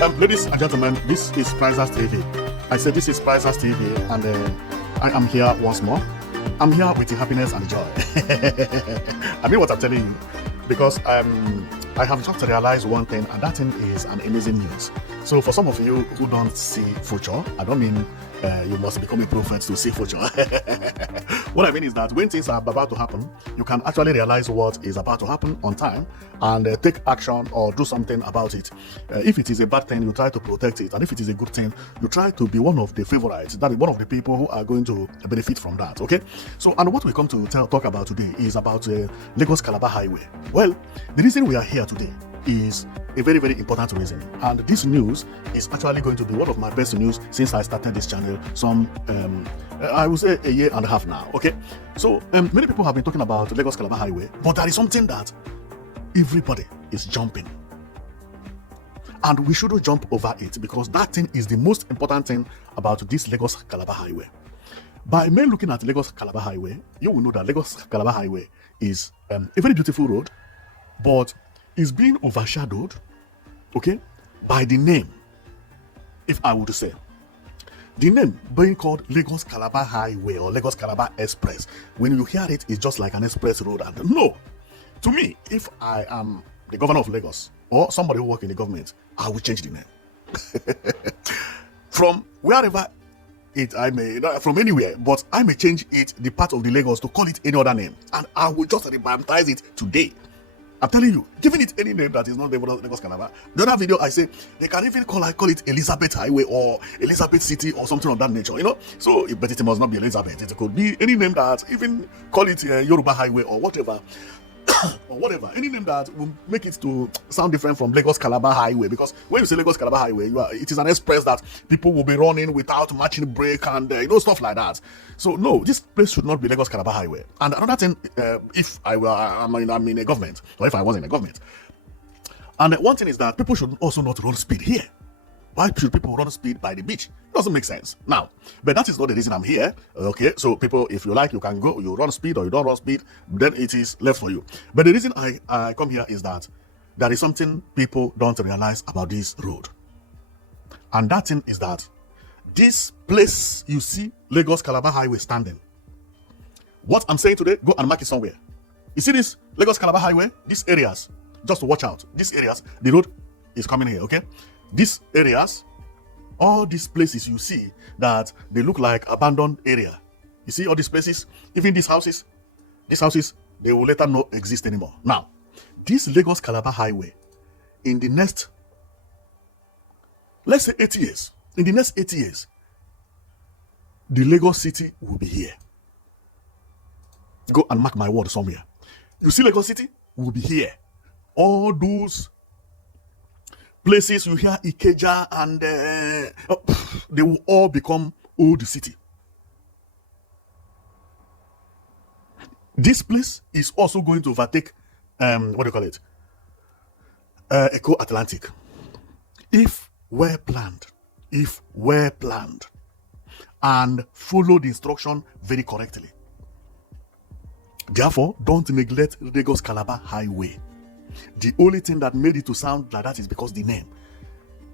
Ladies and gentlemen, this is Prizers TV. I said this is Prizers TV, and I am here once more. I'm here with the happiness and the joy. I mean what I'm telling you, because I have just realized one thing, and that thing is an amazing news. So for some of you who don't see future, I don't mean you must become a prophet to see future. What I mean is that when things are about to happen, you can actually realize what is about to happen on time and take action or do something about it. If it is a bad thing, you try to protect it, and if it is a good thing, you try to be one of the favorites, that is one of the people who are going to benefit from that. Okay, so and what we come to talk about today is about Lagos Calabar Highway. Well, the reason we are here today is a very, very important reason, and this news is actually going to be one of my best news since I started this channel some I would say a year and a half now. Okay, so many people have been talking about Lagos Calabar Highway, but there is something that everybody is jumping, and we shouldn't jump over it, because that thing is the most important thing about this Lagos Calabar Highway. By me looking at Lagos Calabar Highway, you will know that Lagos Calabar Highway is a very beautiful road, but is being overshadowed, okay, by the name. If I would say the name being called Lagos Calabar Highway or Lagos Calabar Express, when you hear it, it's just like an express road. And no, to me, if I am the governor of Lagos or somebody who works in the government, I will change the name from wherever I may, from anywhere, but I may change it, the part of the Lagos, to call it any other name, and I will just rebaptize it today. I'm telling you, giving it any name that is not Lagos Calabar. The other video I say they can even call it Elizabeth Highway or Elizabeth City or something of that nature, you know. So, but it must not be Elizabeth. It could be any name that, even call it Yoruba Highway or whatever. Or whatever, any name that will make it to sound different from Lagos Calabar Highway. Because when you say Lagos Calabar Highway, it is an express that people will be running without matching brake and stuff like that. So no, this place should not be Lagos Calabar Highway. And another thing, if I'm in a government, or if I was in a government, and one thing is that people should also not run speed here. Why should people run speed by the beach? It doesn't make sense. Now, but that is not the reason I'm here. Okay, so people, if you like, you can go, you run speed or you don't run speed, then it is left for you. But the reason I come here is that there is something people don't realize about this road. And that thing is that this place you see Lagos Calabar Highway standing. What I'm saying today, go and mark it somewhere. You see this Lagos Calabar Highway? These areas, just to watch out. These areas, the road is coming here, okay? These areas, all these places you see that they look like abandoned area. You see all these places, even these houses, they will later not exist anymore. Now, this Lagos Calabar Highway, in the next, let's say 8 years, in the next 8 years, the Lagos city will be here. Go and mark my word somewhere. You see Lagos city will be here. All those places you hear Ikeja and they will all become old city. This place is also going to overtake what do you call it? Eco Atlantic. If well planned, and follow the instruction very correctly. Therefore, don't neglect Lagos Calabar Highway. The only thing that made it to sound like that is because the name.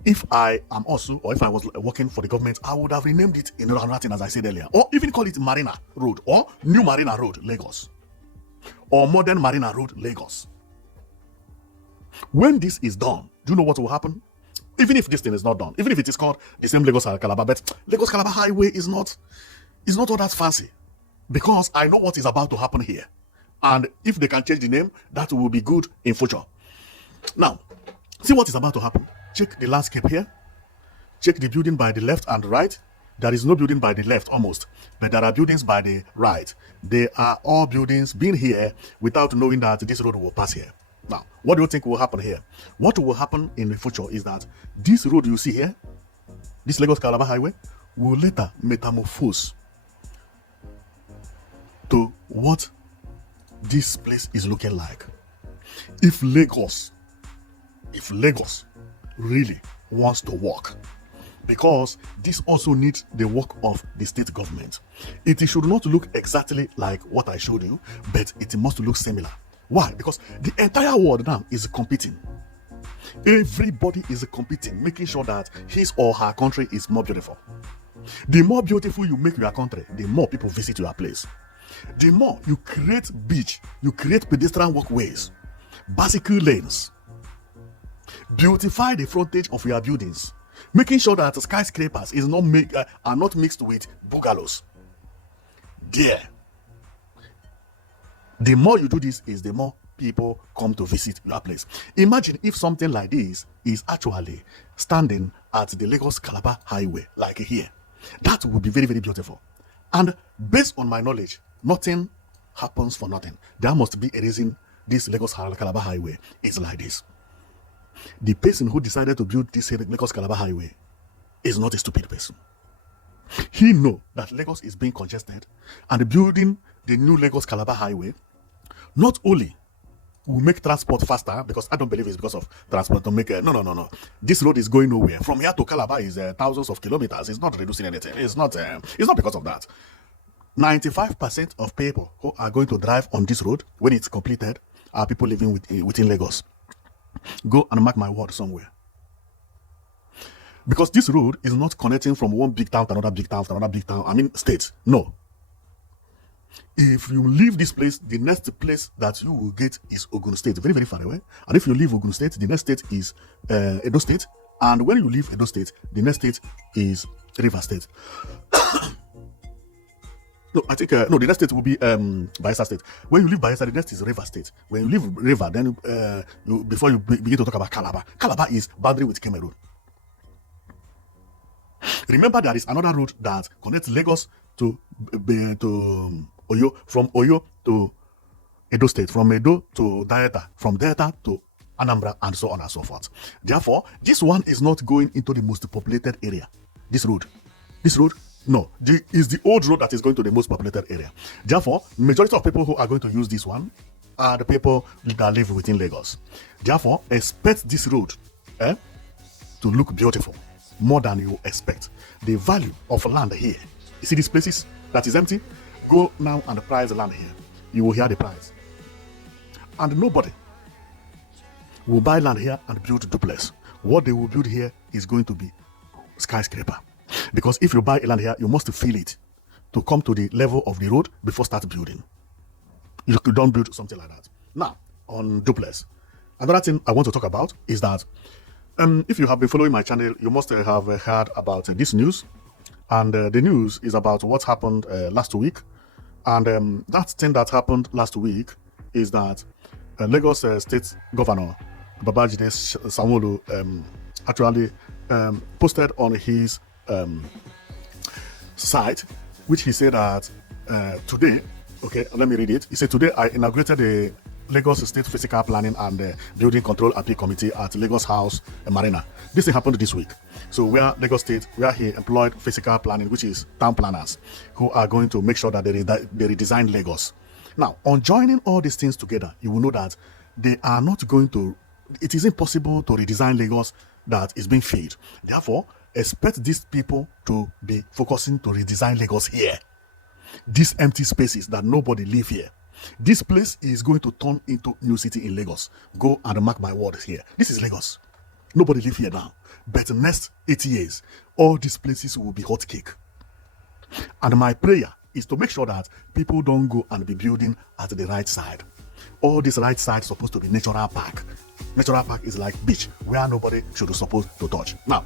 If I am also, or if I was working for the government, I would have renamed it in another thing, as I said earlier, or even call it Marina Road, or New Marina Road, Lagos, or Modern Marina Road, Lagos. When this is done, do you know what will happen? Even if this thing is not done, even if it is called the same Lagos Calabar, but Lagos Calabar Highway is not all that fancy, because I know what is about to happen here. And if they can change the name, that will be good in future. Now, see what is about to happen. Check the landscape here. Check the building by the left and right. There is no building by the left almost, but there are buildings by the right. They are all buildings being here without knowing that this road will pass here. Now, what do you think will happen here? What will happen in the future is that this road you see here, this Lagos Calabar Highway, will later metamorphose to what this place is looking like. If Lagos really wants to work, because this also needs the work of the state government. It should not look exactly like what I showed you, but it must look similar. Why? Because the entire world now is competing. Everybody is competing, making sure that his or her country is more beautiful. The more beautiful you make your country, the more people visit your place. The more you create beach, you create pedestrian walkways, bicycle lanes, beautify the frontage of your buildings, making sure that skyscrapers are not mixed with bungalows. There. The more you do this, is the more people come to visit your place. Imagine if something like this is actually standing at the Lagos Calabar highway, like here. That would be very, very beautiful. And based on my knowledge, nothing happens for nothing. There must be a reason this Lagos Calabar highway is like this. The person who decided to build this Lagos Calabar highway is not a stupid person. He knows that Lagos is being congested, and building the new Lagos Calabar highway not only will make transport faster, because I don't believe it's because of transport to make no. This road is going nowhere. From here to Calabar is thousands of kilometers. It's not reducing anything. It's not because of that. 95% of people who are going to drive on this road when it's completed are people living within Lagos. Go and mark my word somewhere. Because this road is not connecting from one big town to another big town to another big town. I mean, state. No. If you leave this place, the next place that you will get is Ogun State, very, very far away. And if you leave Ogun State, the next state is Edo State. And when you leave Edo State, the next state is River State. No, I think, the next state will be Bayelsa State. When you leave Bayelsa, the next is River State. When you leave River, then before you begin to talk about Calabar, Calabar is boundary with Cameroon. Remember, there is another road that connects Lagos to Oyo, from Oyo to Edo State, from Edo to Delta, from Delta to Anambra, and so on and so forth. Therefore, this one is not going into the most populated area. This road, no, is the old road that is going to the most populated area. Therefore, majority of people who are going to use this one are the people that live within Lagos. Therefore, expect this road to look beautiful more than you expect. The value of land here, you see these places that is empty? Go now and price the land here. You will hear the price. And nobody will buy land here and build duplex. What they will build here is going to be skyscraper. Because if you buy a land here, you must feel it to come to the level of the road before start building. You don't build something like that. Now, on duplex, another thing I want to talk about is that if you have been following my channel, you must have heard about this news. And the news is about what happened last week. And that thing that happened last week is that Lagos State Governor Babajide Sanwo-Olu actually posted on his site, which he said that today, okay, let me read it. He said, today I inaugurated the Lagos State Physical Planning and Building Control Appeal Committee at Lagos House Marina. This thing happened this week. So where Lagos State, where he employed physical planning, which is town planners, who are going to make sure that they redesign Lagos. Now, on joining all these things together, you will know that they are not going to, it is impossible to redesign Lagos that is being failed. Therefore, expect these people to be focusing to redesign Lagos here. These empty spaces that nobody live here. This place is going to turn into new city in Lagos. Go and mark my words here. This is Lagos. Nobody live here now. But the next 80 years, all these places will be hot cake. And my prayer is to make sure that people don't go and be building at the right side. All this right side is supposed to be natural park. Natural park is like beach where nobody should be supposed to touch. Now,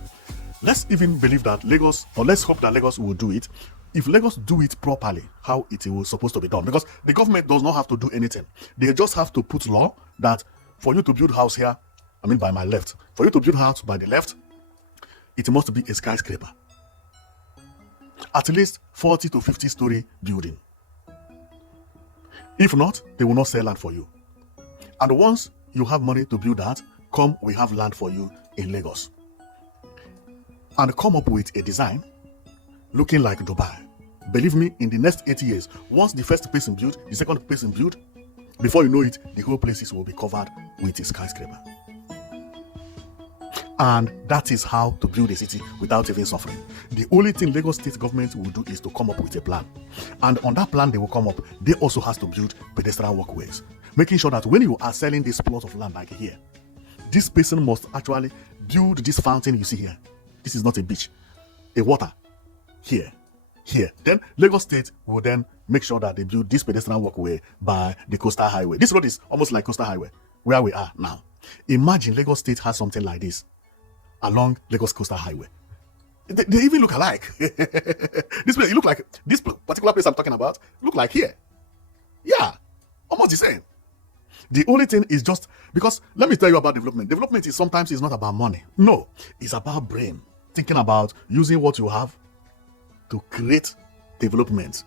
let's even believe that Lagos, or let's hope that Lagos will do it. If Lagos do it properly, how it was supposed to be done. Because the government does not have to do anything. They just have to put law that for you to build house here, I mean by my left, for you to build house by the left, it must be a skyscraper. At least 40 to 50 story building. If not, they will not sell land for you. And once you have money to build that, come, we have land for you in Lagos. And come up with a design looking like Dubai. Believe me, in the next 80 years, once the first person built, the second person built, before you know it, the whole places will be covered with a skyscraper. And that is how to build a city without even suffering. The only thing Lagos State government will do is to come up with a plan. And on that plan they will come up, they also has to build pedestrian walkways. Making sure that when you are selling this plot of land like here, this person must actually build this fountain you see here. This is not a beach, a water here. Then Lagos State will then make sure that they build this pedestrian walkway by the coastal highway. This road is almost like coastal highway where we are now. Imagine Lagos State has something like this along Lagos coastal highway. They even look alike. This place, you look like this particular place I'm talking about. Look like here. Yeah, almost the same. The only thing is just because, let me tell you about development. Development is sometimes not about money. No, it's about brain. Thinking about using what you have to create development.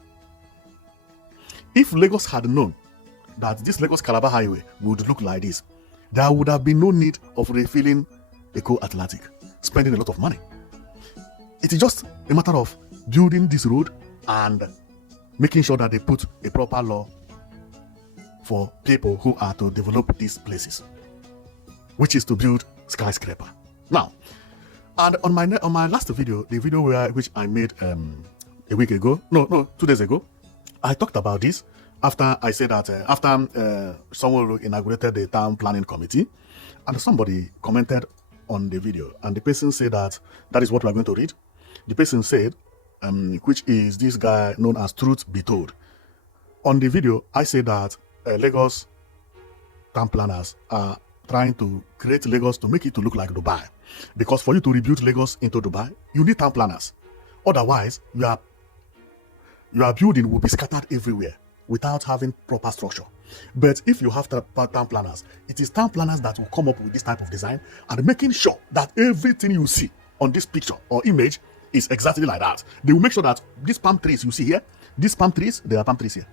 If Lagos had known that this Lagos Calabar highway would look like this, there would have been no need of refilling Eco Atlantic, spending a lot of money. It is just a matter of building this road and making sure that they put a proper law for people who are to develop these places, which is to build skyscraper. Now, and on my last video, the video which I made a week ago, no, 2 days ago, I talked about this after I said that after someone inaugurated the town planning committee, and somebody commented on the video, and the person said that is what we are going to read. The person said, which is this guy known as Truth Be Told. On the video, I said that Lagos town planners are trying to create Lagos to make it to look like Dubai. Because for you to rebuild Lagos into Dubai, you need town planners. Otherwise, your building will be scattered everywhere without having proper structure. But if you have town planners, it is town planners that will come up with this type of design and making sure that everything you see on this picture or image is exactly like that. They will make sure that these palm trees you see here, these palm trees, there are palm trees here,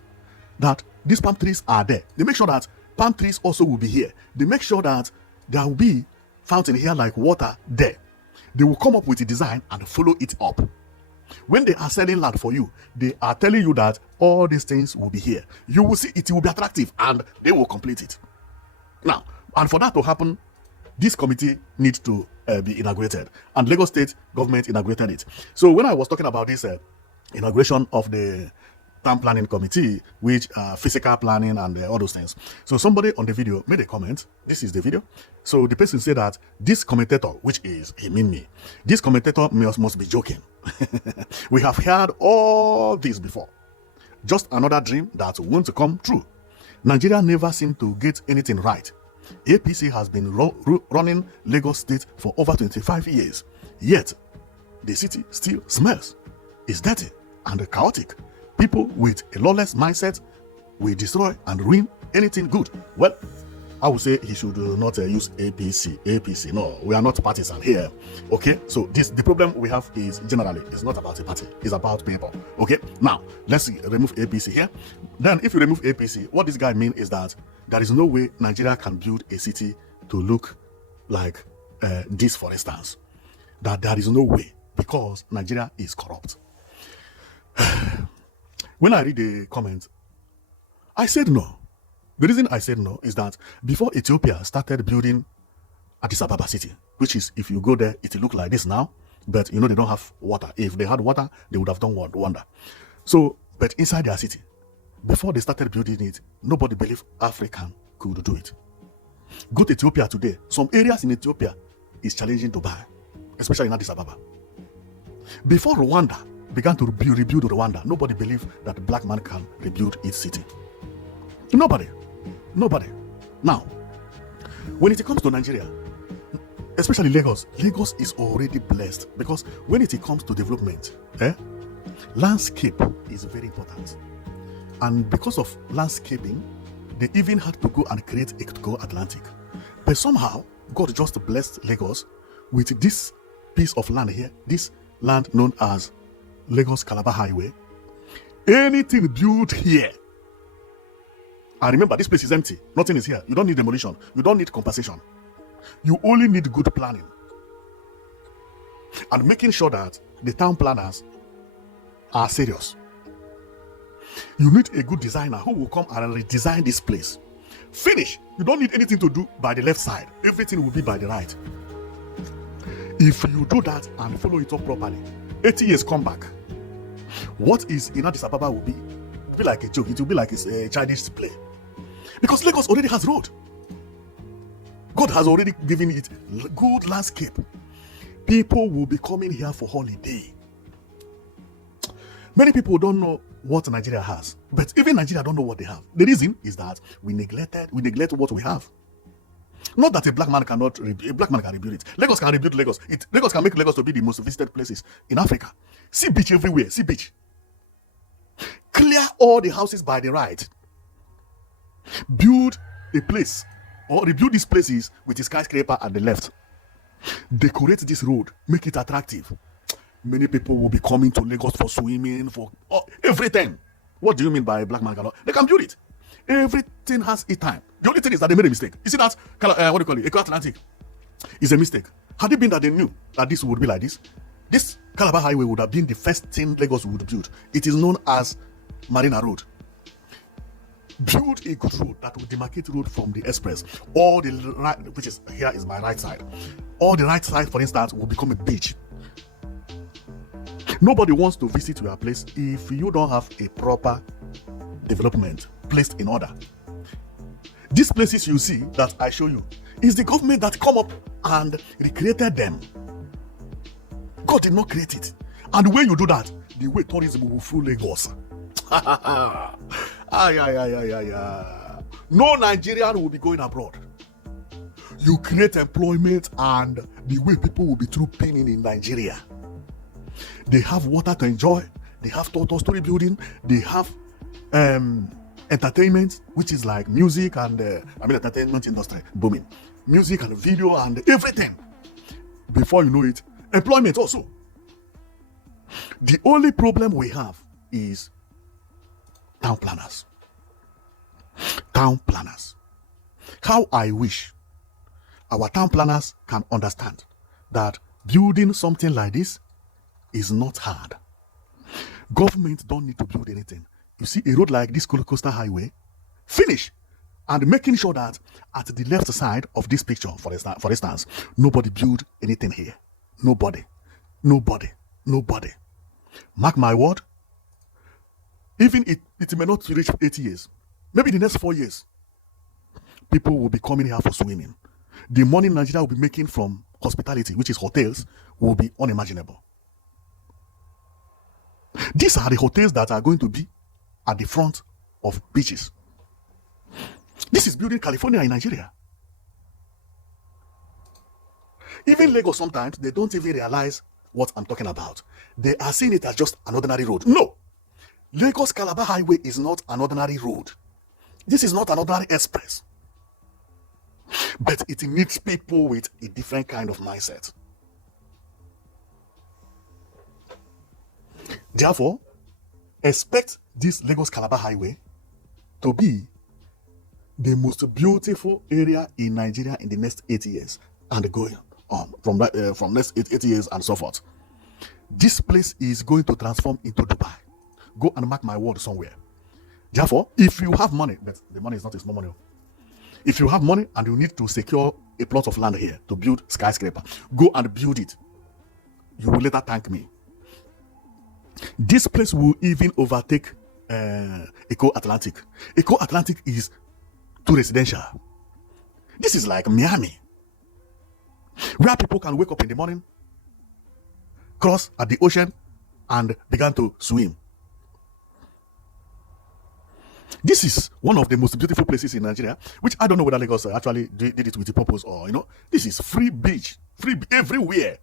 that these palm trees are there. They make sure that palm trees also will be here. They make sure that there will be fountain here like water there. They will come up with a design and follow it up. When they are selling land for you, they are telling you that all these things will be here. You will see it will be attractive and they will complete it. Now, and for that to happen, this committee needs to be inaugurated, and Lagos State government inaugurated it. So when I was talking about this inauguration of the town planning committee, which physical planning and all those things, so somebody on the video made a comment. This is the video. So the person said that this commentator, which is me, this commentator must be joking. We have heard all this before. Just another dream that won't come true. Nigeria never seemed to get anything right. APC has been running Lagos State for over 25 years. Yet, the city still smells. It's dirty and chaotic. People with a lawless mindset will destroy and ruin anything good. Well, I would say he should not use APC. No, we are not partisan here. Okay, so the problem we have is generally, it's not about a party, it's about people. Okay, now let's remove APC here. Then if you remove APC, what this guy means is that there is no way Nigeria can build a city to look like this, for instance. That there is no way, because Nigeria is corrupt. When I read the comments, I said no. The reason I said no is that before Ethiopia started building Addis Ababa city, which is, if you go there, it will look like this now, but you know they don't have water. If they had water, they would have done wonder. So, but inside their city, before they started building it, nobody believed African could do it. Go to Ethiopia today. Some areas in Ethiopia is challenging Dubai, especially in Addis Ababa. Before Rwanda began to rebuild Rwanda, nobody believed that the black man can rebuild its city. Nobody. Now, when it comes to Nigeria, especially Lagos is already blessed, because when it comes to development, landscape is very important. And because of landscaping, they even had to go and create Eco Atlantic. But somehow, God just blessed Lagos with this piece of land here, this land known as Lagos Calabar Highway. Anything built here, and remember, this place is empty. Nothing is here. You don't need demolition. You don't need compensation. You only need good planning. And making sure that the town planners are serious. You need a good designer who will come and redesign this place. Finish. You don't need anything to do by the left side. Everything will be by the right. If you do that and follow it up properly, 80 years come back. What is in Addis Ababa will be like a joke. It will be like a childish play. Because Lagos already has road. God has already given it good landscape. People will be coming here for holiday. Many people don't know what Nigeria has, but even Nigeria don't know what they have. The reason is that we neglect what we have. Not that a black man can rebuild it. Lagos can rebuild Lagos. Lagos can make Lagos to be the most visited places in Africa. See beach everywhere. See beach. Clear all the houses by the right. Build a place or rebuild these places with a skyscraper at the left. Decorate this road. Make it attractive. Many people will be coming to Lagos for swimming, for everything. What do you mean by black man cannot? They can build it. Everything has a time. The only thing is that they made a mistake. You see that, what do you call it? Eco-Atlantic is a mistake. Had it been that they knew that this would be like this Calabar Highway would have been the first thing Lagos would build. It is known as Marina Road. Build a good road that will demarcate road from the express. All the right, which is here is my right side. All the right side, for instance, will become a beach. Nobody wants to visit your place if you don't have a proper development placed in order. These places you see that I show you is the government that come up and recreated them. God did not create it. And the way you do that, the way tourism will fool Lagos. No Nigerian will be going abroad. You create employment and the way people will be trooping in Nigeria. They have water to enjoy. They have total story building. They have entertainment, which is like music and entertainment industry booming. Music and video and everything. Before you know it, employment also. The only problem we have is town planners. Town planners. How I wish our town planners can understand that building something like this is not hard. Government don't need to build anything. You see a road like this coastal highway, finish, and making sure that at the left side of this picture, for instance, nobody build anything here. Nobody. Mark my word. Even it may not reach 80 years. Maybe the next 4 years, people will be coming here for swimming. The money Nigeria will be making from hospitality, which is hotels, will be unimaginable. These are the hotels that are going to be at the front of beaches. This is building California in Nigeria. Even Lagos, sometimes they don't even realize what I'm talking about. They are seeing it as just an ordinary road. No! Lagos Calabar Highway is not an ordinary road. This is not an ordinary express. But it needs people with a different kind of mindset. Therefore, expect this Lagos Calabar Highway to be the most beautiful area in Nigeria in the next 80 years and going on from next 80 years and so forth. This place is going to transform into Dubai. Go and mark my word somewhere. Therefore, if you have money, but the money is not a small money. If you have money and you need to secure a plot of land here to build skyscraper, go and build it. You will later thank me. This place will even overtake Eco-Atlantic. Eco-Atlantic is too residential. This is like Miami, where people can wake up in the morning, cross at the ocean, and begin to swim. This is one of the most beautiful places in Nigeria, which I don't know whether Lagos actually did it with a purpose or, this is free beach, everywhere,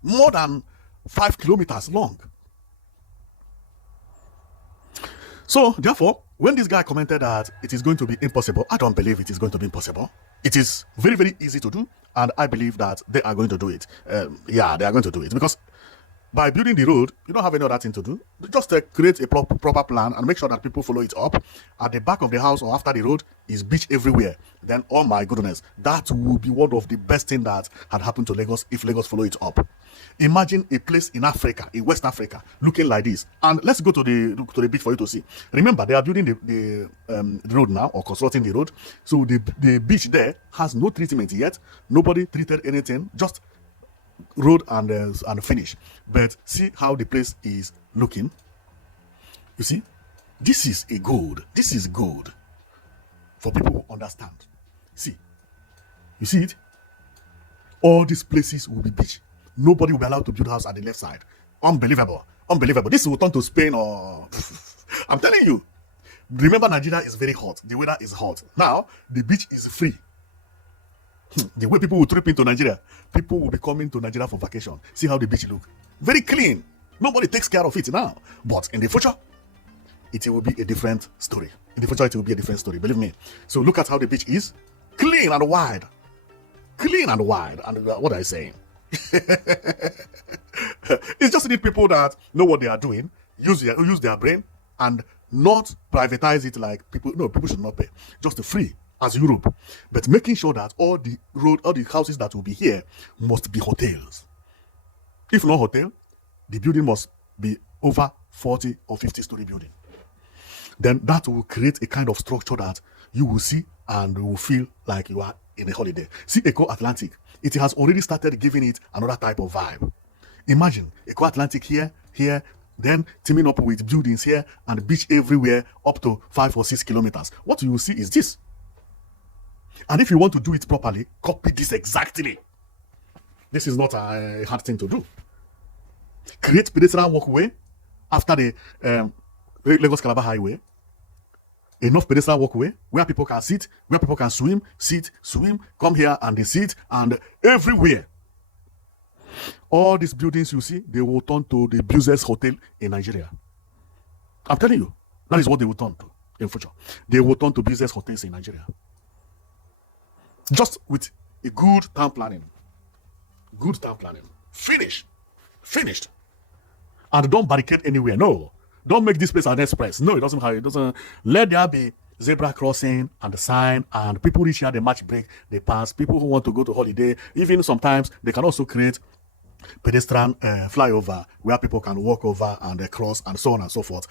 more than 5 kilometers long. So, therefore, when this guy commented that it is going to be impossible, I don't believe it is going to be impossible. It is very, very easy to do, and I believe that they are going to do it. They are going to do it because by building the road, you don't have any other thing to do. Just create a proper plan and make sure that people follow it up. At the back of the house or after the road is beach everywhere. Then, oh my goodness, that would be one of the best things that had happened to Lagos if Lagos follow it up. Imagine a place in Africa, in West Africa, looking like this. And let's go to the beach for you to see. Remember, they are building the road now or constructing the road. So the beach there has no treatment yet. Nobody treated anything. Just road and finish. But see how the place is looking. You see, this is good for people who understand. See, You see it? All these places will be beach. Nobody will be allowed to build a house at the left side. Unbelievable. Unbelievable. This will turn to Spain or... I'm telling you. Remember, Nigeria is very hot. The weather is hot. Now, the beach is free. The way people will trip into Nigeria, people will be coming to Nigeria for vacation. See how the beach look. Very clean. Nobody takes care of it now. But in the future, it will be a different story. In the future, it will be a different story. Believe me. So look at how the beach is. Clean and wide. Clean and wide. And what are I saying? It's just need people that know what they are doing, use their brain, and not privatize it like people. No, people should not pay. Just free as Europe, but making sure that all the houses that will be here must be hotels. If not hotel, the building must be over 40 or 50-story building. Then that will create a kind of structure that you will see and will feel like you are in a holiday. See Eco Atlantic. It has already started giving it another type of vibe. Imagine Eco Atlantic here, then teaming up with buildings here and beach everywhere up to 5 or 6 kilometers. What you will see is this. And if you want to do it properly, copy this exactly. This is not a hard thing to do. Create pedestrian walkway after the Lagos Calabar highway. Enough pedestrian walkway where people can sit, where people can swim, come here and they sit, and everywhere. All these buildings you see, they will turn to the busiest hotel in Nigeria. I'm telling you, that is what they will turn to in future. They will turn to business hotels in Nigeria. Just with a good town planning. Good town planning. Finished. And don't barricade anywhere. No. Don't make this place an express. No, it doesn't. Let there be zebra crossing and the sign, and people reach here, they match break, they pass. People who want to go to holiday, even sometimes they can also create pedestrian flyover where people can walk over and cross and so on and so forth.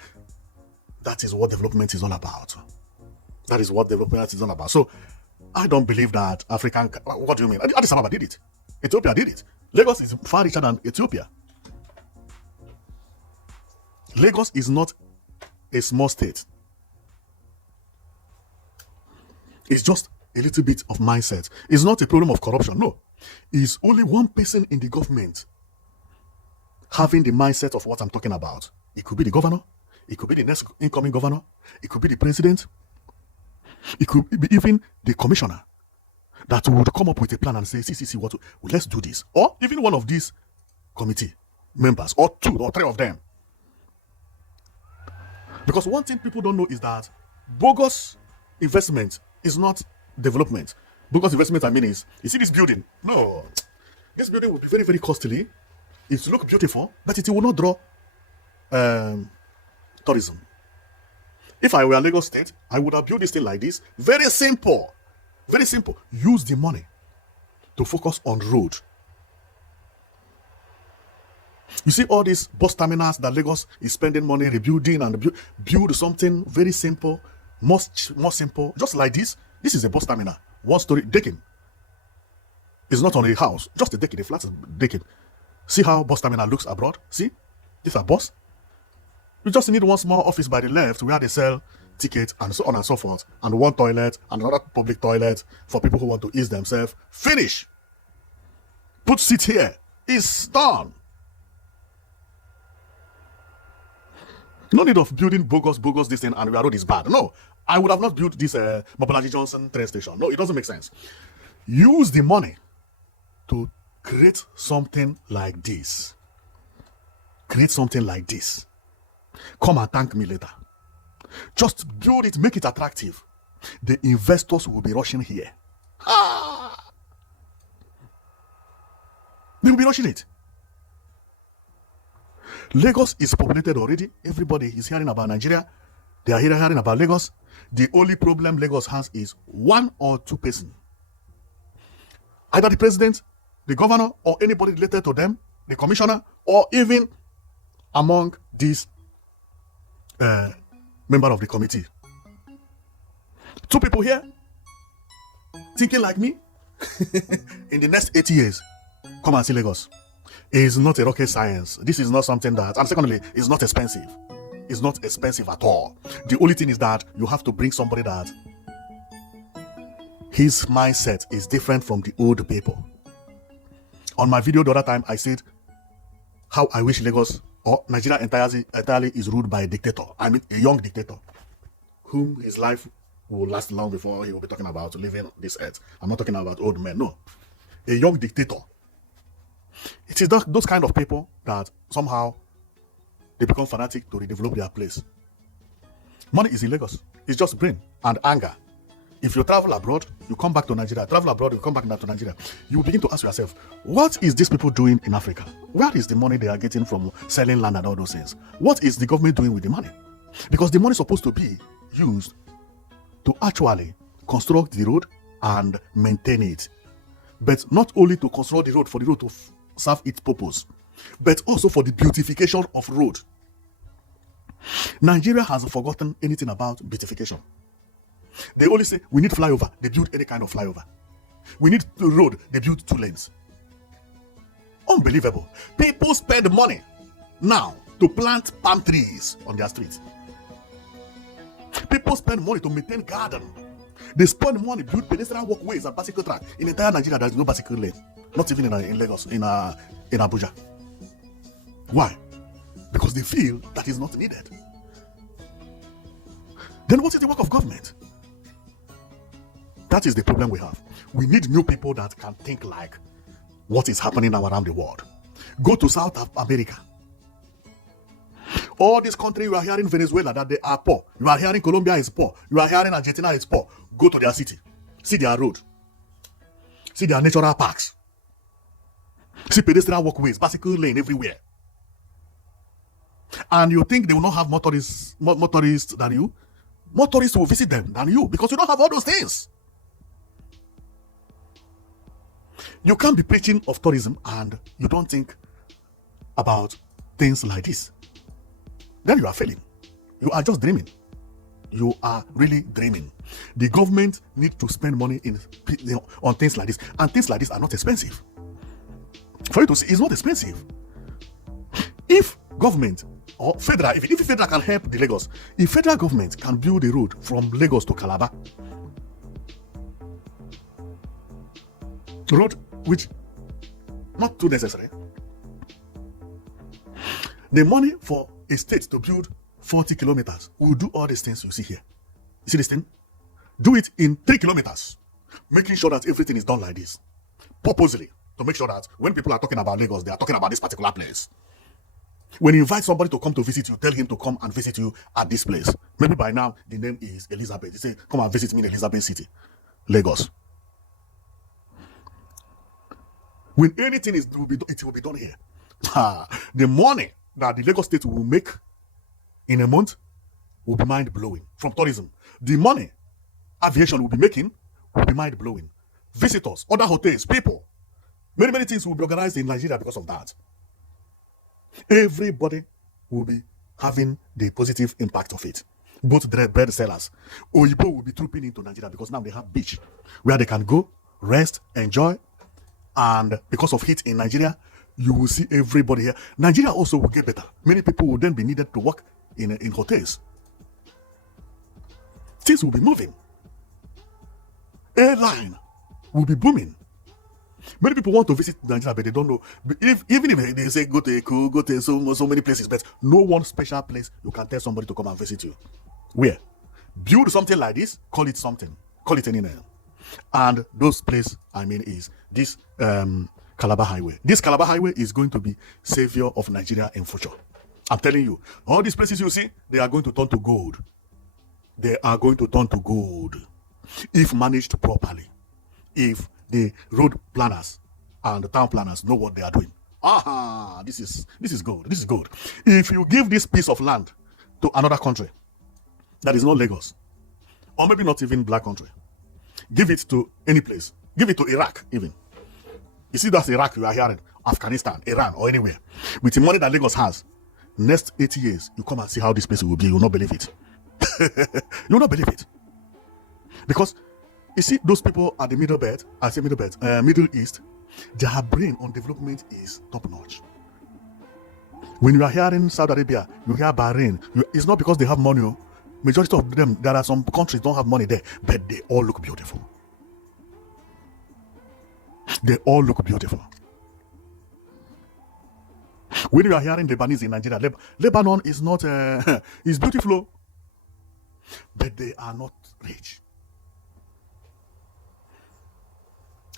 That is what development is all about. That is what development is all about. So I don't believe that African... What do you mean? Addis Ababa did it. Ethiopia did it. Lagos is far richer than Ethiopia. Lagos is not a small state. It's just a little bit of mindset. It's not a problem of corruption. No. It's only one person in the government having the mindset of what I'm talking about. It could be the governor. It could be the next incoming governor. It could be the president. It could be even the commissioner that would come up with a plan and say, see, let's do this. Or even one of these committee members, or 2 or 3 of them. Because one thing people don't know is that bogus investment is not development. Bogus investment, I mean, is, you see this building? No. This building will be very, very costly. It will look beautiful, but it will not draw tourism. If I were Lagos State, I would have built this thing like this. Very simple. Very simple. Use the money to focus on road. You see all these bus terminals that Lagos is spending money rebuilding and build something very simple, more simple, just like this. This is a bus terminal, 1-story decking. It's not on a house, just a decking, a flat decking. See how bus terminal looks abroad? See, this is a bus. You just need one small office by the left where they sell tickets and so on and so forth, and one toilet and another public toilet for people who want to ease themselves. Finish. Put seat here. It's done. No need of building bogus this thing and our road is bad. No, I would have not built this Mobolaji Johnson train station. No, it doesn't make sense. Use the money to create something like this. Create something like this. Come and thank me later. Just build it, make it attractive. The investors will be rushing here. They will be rushing it. Lagos is populated already. Everybody is hearing about Nigeria. They are hearing about Lagos. The only problem Lagos has is 1 or 2 persons. Either the president, the governor, or anybody related to them, the commissioner, or even among these member of the committee. 2 people here thinking like me. In the next 80 years, come and see Lagos. It's not a rocket science. This is not something that, and secondly, it's not expensive. It's not expensive at all. The only thing is that you have to bring somebody that his mindset is different from the old people. On my video the other time, I said how I wish Lagos or Nigeria entirely is ruled by a dictator. I mean, a young dictator, whom his life will last long before he will be talking about leaving this earth. I'm not talking about old men, no. A young dictator. It is those kind of people that somehow they become fanatic to redevelop their place. Money is in Lagos. It's just brain and anger. If you travel abroad, you come back to Nigeria. Travel abroad, you come back to Nigeria. You begin to ask yourself, what is these people doing in Africa? Where is the money they are getting from selling land and all those things? What is the government doing with the money? Because the money is supposed to be used to actually construct the road and maintain it. But not only to construct the road for the road to serve its purpose, but also for the beautification of road. Nigeria has forgotten anything about beautification. They only say, we need flyover. They build any kind of flyover. We need road. They build 2 lanes. Unbelievable. People spend money now to plant palm trees on their streets. People spend money to maintain garden. They spend money to build pedestrian walkways and bicycle track. In entire Nigeria, there is no bicycle lane. Not even in Lagos, in Abuja. Why? Because they feel that is not needed. Then what is the work of government? That is the problem we have. We need new people that can think like what is happening now around the world. Go to South America. All these countries, you are hearing Venezuela that they are poor. You are hearing Colombia is poor. You are hearing Argentina is poor. Go to their city. See their road. See their natural parks. See pedestrian walkways, bicycle lane everywhere. And you think they will not have motorists than you? Motorists will visit them than you because you don't have all those things. You can't be preaching of tourism and you don't think about things like this. Then you are failing. You are just dreaming. You are really dreaming. The government needs to spend money on things like this. And things like this are not expensive. For you to see, it's not expensive. If government or federal, if federal can help the Lagos, if federal government can build a road from Lagos to Calabar, road which not too necessary, the money for a state to build 40 kilometers will do all these things you see here. You see this thing? Do it in 3 kilometers, making sure that everything is done like this, purposely, to make sure that when people are talking about Lagos, they are talking about this particular place. When you invite somebody to come to visit you, tell him to come and visit you at this place. Maybe by now, the name is Elizabeth. You say, come and visit me in Elizabeth City, Lagos. When anything it will be done here. The money that the Lagos state will make in a month will be mind-blowing from tourism. The money aviation will be making will be mind-blowing. Visitors, other hotels, people. Many things will be organized in Nigeria because of that. Everybody will be having the positive impact of it. Both bread sellers. Oyibo will be trooping into Nigeria because now they have beach where they can go, rest, enjoy. And because of heat in Nigeria, you will see everybody here. Nigeria also will get better. Many people will then be needed to work in hotels. Things will be moving. Airline will be booming. Many people want to visit Nigeria, but they don't know. Even if they say go to Eku, go to so many places, but no one special place you can tell somebody to come and visit you. Where? Build something like this, call it something. Call it any name. And those places, I mean, is this Calabar Highway. This Calabar Highway is going to be savior of Nigeria in future. I'm telling you, all these places you see, they are going to turn to gold. They are going to turn to gold if managed properly. If the road planners and the town planners know what they are doing. This is gold. This is gold. If you give this piece of land to another country that is not Lagos, or maybe not even black country, give it to any place. Give it to Iraq even. You see, that's Iraq you are hearing, Afghanistan, Iran, or anywhere. With the money that Lagos has, next 80 years, you come and see how this place will be. You will not believe it. You will not believe it. Because, you see, those people at the Middle East, their brain on development is top-notch. When you are hearing Saudi Arabia, you hear Bahrain, it's not because they have money. Majority of them, there are some countries don't have money there, but they all look beautiful. They all look beautiful. When you are hearing Lebanese in Nigeria, Lebanon is not, is beautiful, but they are not rich.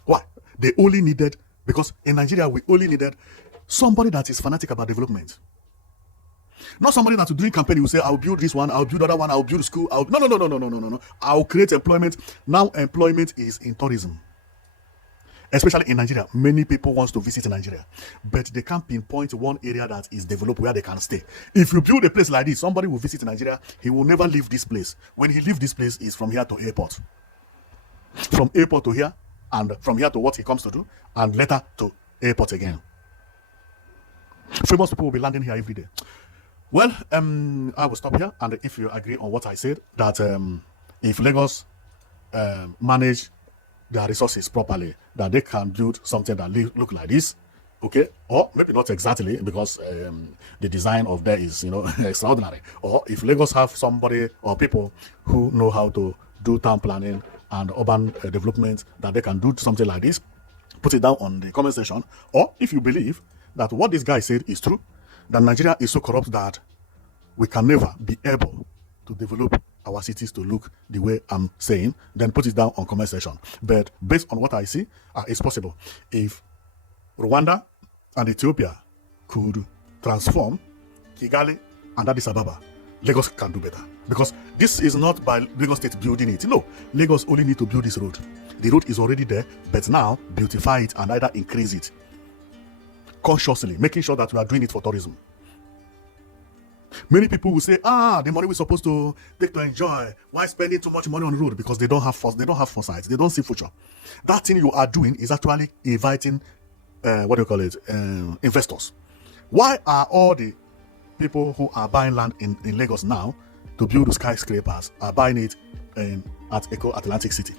Why? They only needed, because in Nigeria, we only needed somebody that is fanatic about development. Not somebody that will do campaign, will say, I'll build this one, I'll build other one, I'll build school. No. I'll create employment. Now employment is in tourism. Especially in Nigeria, many people want to visit Nigeria, but they can't pinpoint one area that is developed where they can stay. If you build a place like this, somebody will visit Nigeria, he will never leave this place. When he leaves this place, is from here to airport. From airport to here, and from here to what he comes to do, and later to airport again. Famous people will be landing here every day. Well, I will stop here, and if you agree on what I said, that if Lagos manage their resources properly, that they can build something that look like this, okay, or maybe not exactly, because the design of there is, extraordinary. Or if Lagos have somebody or people who know how to do town planning and urban development, that they can do something like this, put it down on the comment section. Or if you believe that what this guy said is true, that Nigeria is so corrupt that we can never be able to develop our cities to look the way I'm saying, then put it down on comment section. But based on what I see, it's possible. If Rwanda and Ethiopia could transform Kigali and Addis Ababa, Lagos can do better. Because this is not by Lagos State building it. No, Lagos only need to build this road. The road is already there, but now beautify it and either increase it consciously, making sure that we are doing it for tourism. Many people will say, the money we're supposed to take to enjoy, why spending too much money on the road? Because they don't have foresight, they don't see future. That thing you are doing is actually inviting investors. Why are all the people who are buying land in Lagos now to build the skyscrapers are buying it at Eco Atlantic City?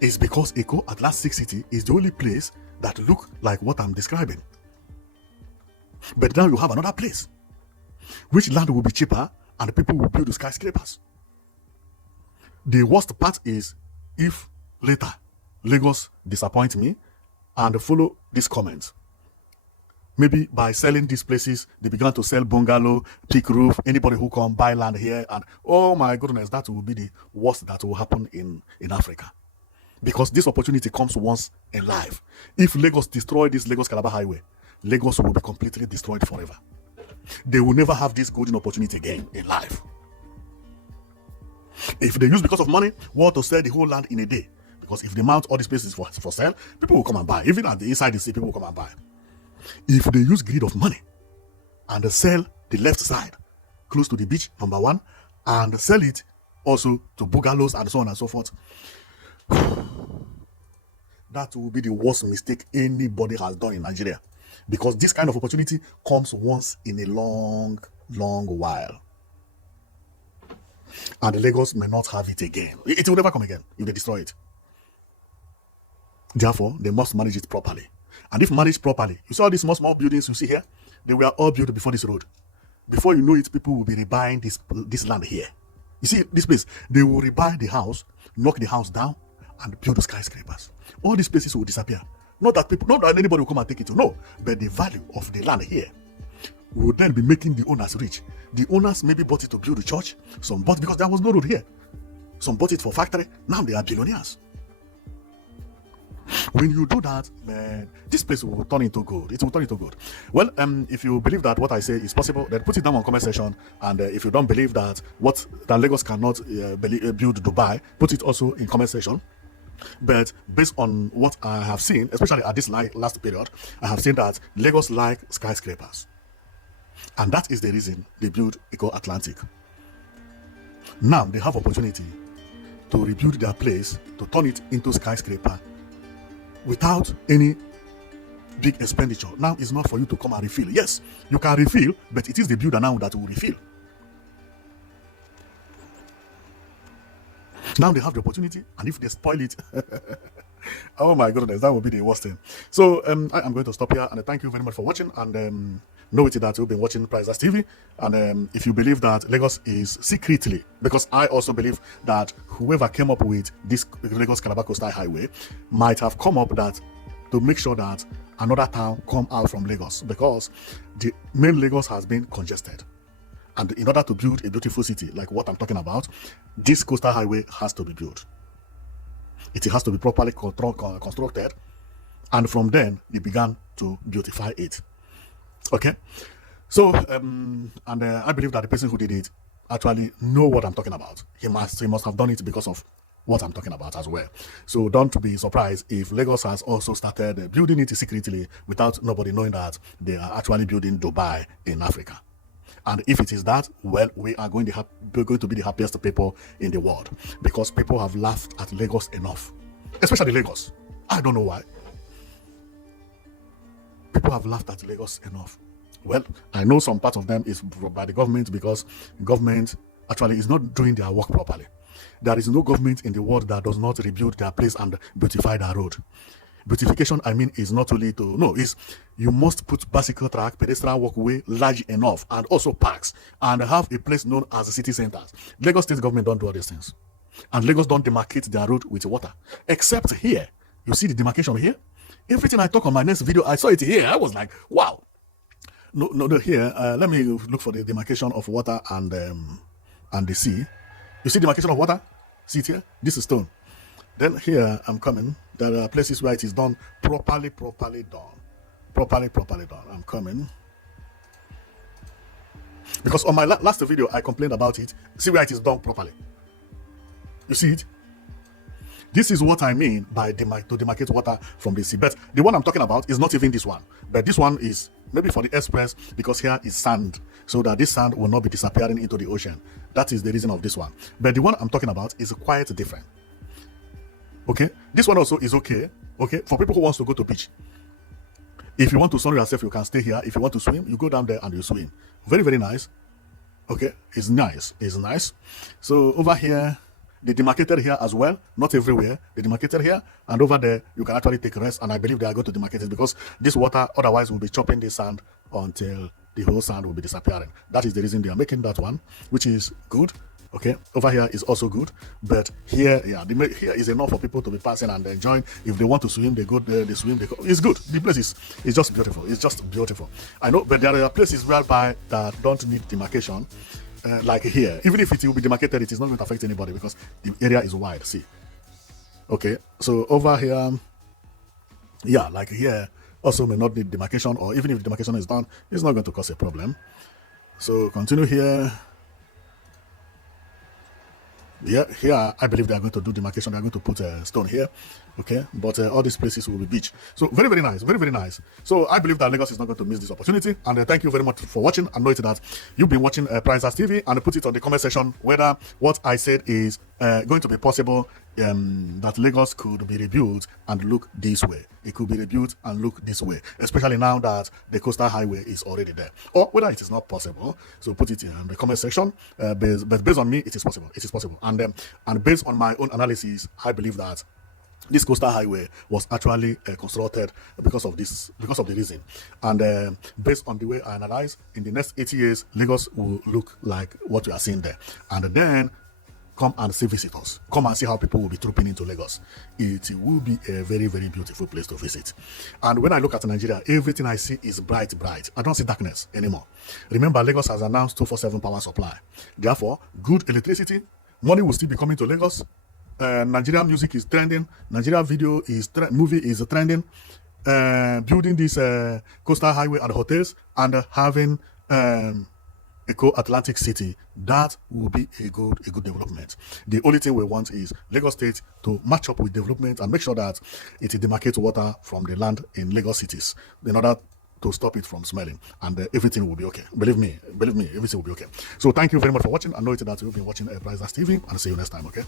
It's because Eco Atlantic City is the only place that look like what I'm describing. But now you have another place which land will be cheaper and the people will build the skyscrapers. The worst part is if later Lagos disappoint me and follow this comment. Maybe by selling these places, they began to sell bungalow, peak roof, anybody who come buy land here, and oh my goodness, that will be the worst that will happen in Africa. Because this opportunity comes once in life. If Lagos destroy this Lagos Calabar highway, Lagos will be completely destroyed forever. They will never have this golden opportunity again in life. If they use because of money, want to sell the whole land in a day. Because if they mount all these places for sale, people will come and buy. Even at the inside the city, people will come and buy. If they use greed of money and sell the left side close to the beach, number one, and sell it also to bungalows and so on and so forth, that will be the worst mistake anybody has done in Nigeria. Because this kind of opportunity comes once in a long, long while. And Lagos may not have it again. It will never come again if they destroy it. Therefore, they must manage it properly. And if managed properly, you saw these small buildings you see here, they were all built before this road. Before you know it, people will be rebuying this land here. You see this place, they will rebuy the house, knock the house down, and build the skyscrapers. All these places will disappear. Not that anybody will come and take it. No, but the value of the land here will then be making the owners rich. The owners maybe bought it to build a church. Some bought because there was no road here. Some bought it for factory. Now they are billionaires. When you do that, man, this place will turn into gold. It will turn into gold. Well, if you believe that what I say is possible, then put it down on comment section. And if you don't believe that Lagos cannot build Dubai, put it also in comment section. But based on what I have seen, especially at this last period, I have seen that Lagos like skyscrapers. And that is the reason they build Eco Atlantic. Now they have opportunity to rebuild their place, to turn it into skyscraper without any big expenditure. Now it's not for you to come and refill. Yes, you can refill, but it is the builder now that will refill. Now they have the opportunity, and if they spoil it, oh my goodness, that would be the worst thing. So I am going to stop here, and thank you very much for watching. And know it that you've been watching Priceless TV. And if you believe that Lagos is secretly, because I also believe that whoever came up with this Lagos Calabar Coastal Highway might have come up that to make sure that another town come out from Lagos, because the main Lagos has been congested. And in order to build a beautiful city like what I'm talking about, this coastal highway has to be built. It has to be properly constructed, and from then they began to beautify it. Okay, so I believe that the person who did it actually know what I'm talking about. He must have done it because of what I'm talking about as well. So don't be surprised if Lagos has also started building it secretly without nobody knowing that they are actually building Dubai in Africa. And if it is that, well, we are going to be the happiest people in the world, because people have laughed at Lagos enough, especially Lagos. I don't know why. People have laughed at Lagos enough. Well, I know some part of them is by the government, because government actually is not doing their work properly. There is no government in the world that does not rebuild their place and beautify their road. Beautification, I mean, is not only is you must put bicycle track, pedestrian walkway large enough, and also parks, and have a place known as the city centers. Lagos state government don't do all these things. And Lagos don't demarcate their road with water. Except here. You see the demarcation here? Everything I talk on my next video, I saw it here. I was like, wow. No, here, let me look for the demarcation of water and the sea. You see demarcation of water? See it here? This is stone. Then here, I'm coming. There are places where it is done properly done. Properly done. I'm coming. Because on my last video, I complained about it. See where it is done properly. You see it? This is what I mean by to demarcate water from the sea. But the one I'm talking about is not even this one. But this one is maybe for the express, because here is sand, so that this sand will not be disappearing into the ocean. That is the reason of this one. But the one I'm talking about is quite different. Okay, this one also is okay. Okay, for people who wants to go to beach. If you want to sun yourself, you can stay here. If you want to swim, you go down there and you swim. Very, very nice. Okay, it's nice. It's nice. So over here, they demarcated here as well. Not everywhere. They demarcated here, and over there you can actually take a rest. And I believe they are going to demarcate it, because this water otherwise will be chopping the sand until the whole sand will be disappearing. That is the reason they are making that one, which is good. Okay, over here is also good, but here, yeah, here is enough for people to be passing and enjoying. If they want to swim, they go there, they swim, it's good. The place is just beautiful. It's just beautiful. I know, but there are places whereby that don't need demarcation, like here. Even if it will be demarcated, it is not going to affect anybody, because the area is wide. See, okay, so over here, yeah, like here, also may not need demarcation, or even if the demarcation is done, it's not going to cause a problem. So continue here. Yeah, here I believe they are going to do demarcation. They are going to put a stone here, okay? But all these places will be beach. So very, very nice, very, very nice. So I believe that Lagos is not going to miss this opportunity. And thank you very much for watching. I know that you've been watching Prices TV, and put it on the comment section whether what I said is going to be possible, that Lagos could be rebuilt and look this way. It could be rebuilt and look this way, especially now that the coastal highway is already there. Or whether it is not possible. So put it in the comment section. But based on me, it is possible. It is possible. And based on my own analysis, I believe that this coastal highway was actually constructed because of the reason. And based on the way I analyze, in the next 80 years, Lagos will look like what you are seeing there. And then come and see visitors. Come and see how people will be trooping into Lagos. It will be a very, very beautiful place to visit. And when I look at Nigeria, everything I see is bright. I don't see darkness anymore. Remember, Lagos has announced 24/7 power supply. Therefore, good electricity, money will still be coming to Lagos. Nigerian music is trending. Nigeria movie is trending. Building this coastal highway and hotels, and having Eco-Atlantic City, that will be a good development. The only thing we want is Lagos State to match up with development and make sure that it demarcates water from the land in Lagos cities in order to stop it from smelling, and everything will be okay. Believe me, everything will be okay. So thank you very much for watching. I know that you've been watching Prices TV, and see you next time, okay?